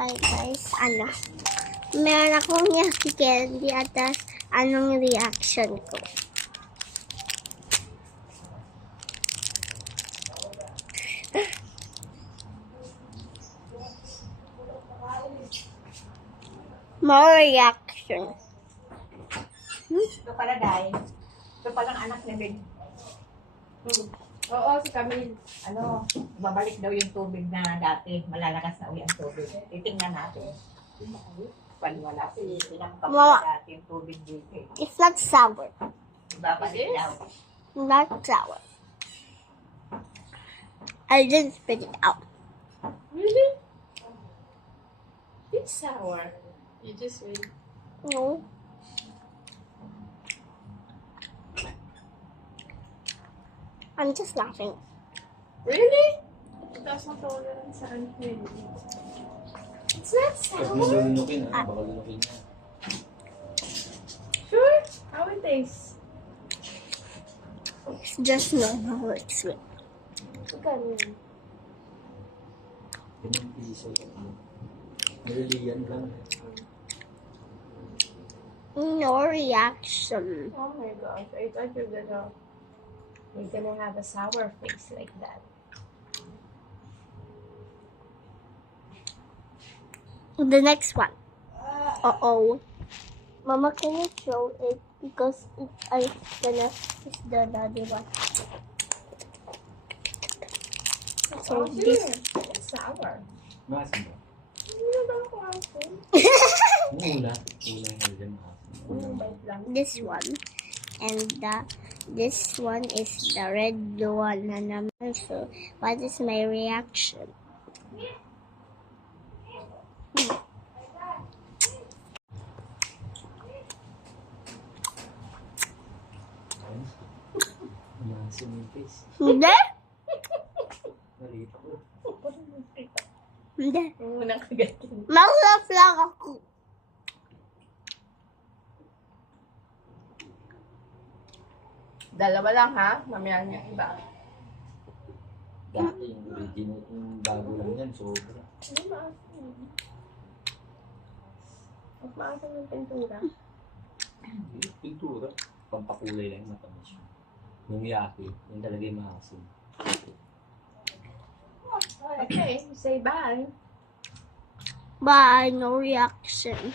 Hi guys, meron akong yucky candy at anong reaction ko. More reaction. Ito pala, Day. Ito palang anak ni Big. Oo, si Camille. Babalik daw yung tubig na dati. Malalakas na uwi ang tubig. Titingnan natin. Wala si Mama. dati yung tubig dito. It's not sour. Babalik daw. Not sour. I didn't spit it out. Really? It's sour. You just wait. No. I'm just laughing. Really? Taas ng tolerance sa unhealthy. It's not Huwag mo sour. lunukin ha, baka lunukin niya. Sure? How it tastes? It's just normal. It's sweet. Ganun. Ganun piso. Nililiyan lang. No reaction. Oh my gosh. I thought you're gonna have a sour face like that. The next one. Uh-oh. Mama, can you show it? Because it's the other one. So this. It's sour. Maasim ba? Hindi na ba ako asin? Mula. Mula yung dyan maasim. Bite lang. This one. And this one is the red one na naman. So, what is my reaction? Maasim yung face. Hindi? Nalito ko. Hindi. Yung unang kagatin. Mag-laugh lang ako. Dalawa lang ha? Mamaya niya iba. Dati yung original, yung bago lang yan, sobra. Hindi maasin. Mas maasin yung pintura. Yung pintura, pampakulay lang yung matamis yun. Yung yaki, yung talaga yung maasim. Okay, say bye. Bye. No reaction.